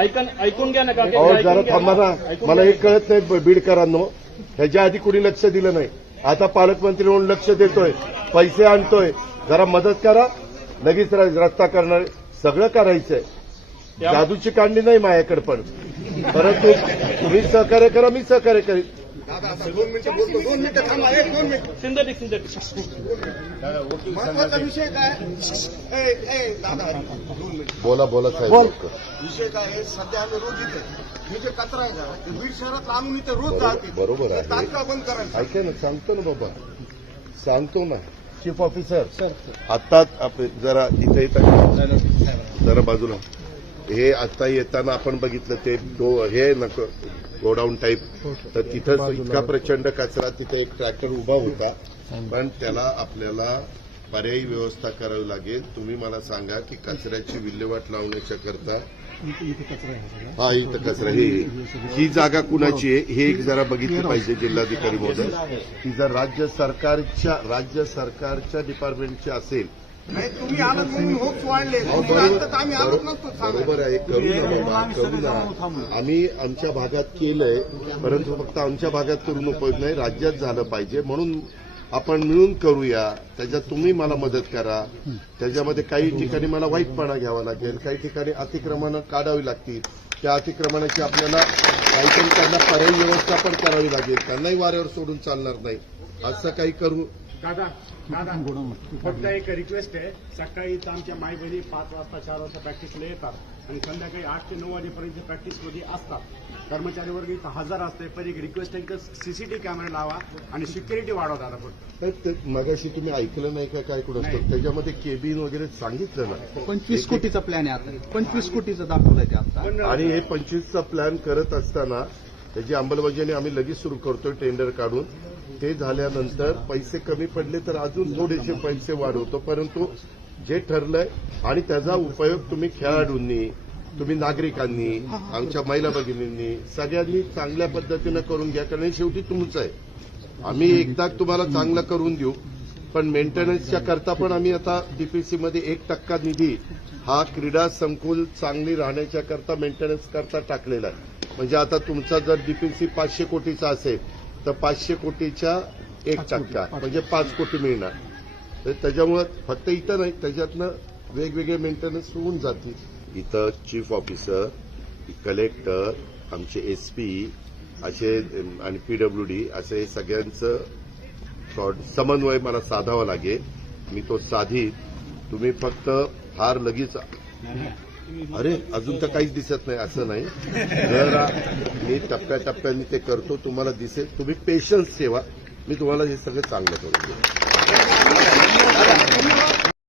ऐकून ऐकून घ्या ना जरा थांबा ना मला एक कळत नाही बीडकरांनो ह्याच्या आधी कुणी लक्ष दिलं नाही आता पालकमंत्री म्हणून लक्ष देतोय पैसे आणतोय जरा मदत करा लगेच रस्ता करणार सगळं करायचंय जादूची कांडी नाही माझ्याकडे पण परंतु तुम्ही सहकार्य करा मी सहकार्य करीन बोला बोला काय विषय काय सध्या आम्ही रोज जे कचरा आहे बीड शहरात बरोबर- आहे. बंद ना सांगतो ना बाबा सांगतो ना चीफ ऑफिसर आता जरा इथे येतात जरा बाजूला हे आता येताना आपण बघितलं ते हे नको गोडाऊन टाईप तर तिथं इतका प्रचंड कचरा तिथे एक ट्रॅक्टर उभा होता पण त्याला आपल्याला पर्यायी व्यवस्था करावी लागेल तुम्ही मला सांगा की कचऱ्याची विल्हेवाट लावण्याच्या करता हा इथं कचरा हे ही जागा कुणाची आहे हे एक जरा बघितलं पाहिजे जिल्हाधिकारी महोदय की जर राज्य सरकारच्या राज्य सरकारच्या डिपार्टमेंटची असेल आम्ही आमच्या भागात केलंय परंतु फक्त आमच्या भागात करून उपयोग नाही राज्यात झालं पाहिजे म्हणून आपण मिळून करूया त्याच्यात तुम्ही मला मदत करा त्याच्यामध्ये काही ठिकाणी मला वाईटपणा घ्यावा लागेल काही ठिकाणी अतिक्रमणं काढावी लागतील त्या अतिक्रमणाची आपल्याला काहीतरी त्यांना पर्यायी व्यवस्था पण करावी लागेल त्यांनाही वाऱ्यावर सोडून चालणार नाही असं काही करू दादा दादा फक्त एक रिक्वेस्ट आहे सकाळी आमच्या माय बहिणी पाच वाजता चार वाजता प्रॅक्टिसला येतात आणि संध्याकाळी आठ ते नऊ वाजेपर्यंत प्रॅक्टिसमध्ये असतात कर्मचारी वर्ग इथं हजार असते पण एक रिक्वेस्ट आहे की सीसीटीव्ही कॅमेरा लावा आणि सिक्युरिटी वाढवा दादा फक्त मगाशी तुम्ही ऐकलं नाही का काय कुठं त्याच्यामध्ये केबिन वगैरे सांगितलं ना पंचवीस कोटीचा प्लॅन आहे आता पंचवीस कोटीचा दाखवलाय ते आता आणि हे पंचवीसचा प्लॅन करत असताना त्याची अंमलबजावणी आम्ही लगेच सुरू करतोय टेंडर काढून ते झाल्यानंतर पैसे कमी पडले तर अजून थोडेसे पैसे वाढवतो परंतु जे ठरलंय आणि त्याचा उपयोग तुम्ही खेळाडूंनी तुम्ही नागरिकांनी आमच्या महिला भगिनींनी सगळ्यांनी चांगल्या पद्धतीनं करून घ्या कारण शेवटी तुमचं आहे आम्ही एकदा तुम्हाला चांगलं करून देऊ पण मेंटेनन्सच्या करता पण आम्ही आता डीपीसीमध्ये एक टक्का निधी हा क्रीडा संकुल चांगली राहण्याच्या करता मेंटेनन्स करता टाकलेला आहे म्हणजे आता तुमचा जर डीपीसी पाचशे कोटीचा असेल तर पाचशे कोटीच्या एक टक्का म्हणजे पाच कोटी मिळणार तर त्याच्यामुळं फक्त इथं नाही त्याच्यातनं वेगवेगळे मेंटेनन्स होऊन जातील इथं चीफ ऑफिसर कलेक्टर आमचे एसपी असे आणि पीडब्ल्यूडी डी असे सगळ्यांचं समन्वय मला साधावा लागेल मी तो साधी तुम्ही फक्त फार लगेच अरे अजून तर काहीच दिसत नाही असं नाही जरा मी टप्प्याटप्प्याने ते करतो तुम्हाला दिसेल तुम्ही पेशन्स ठेवा मी तुम्हाला हे सगळं चांगलं करून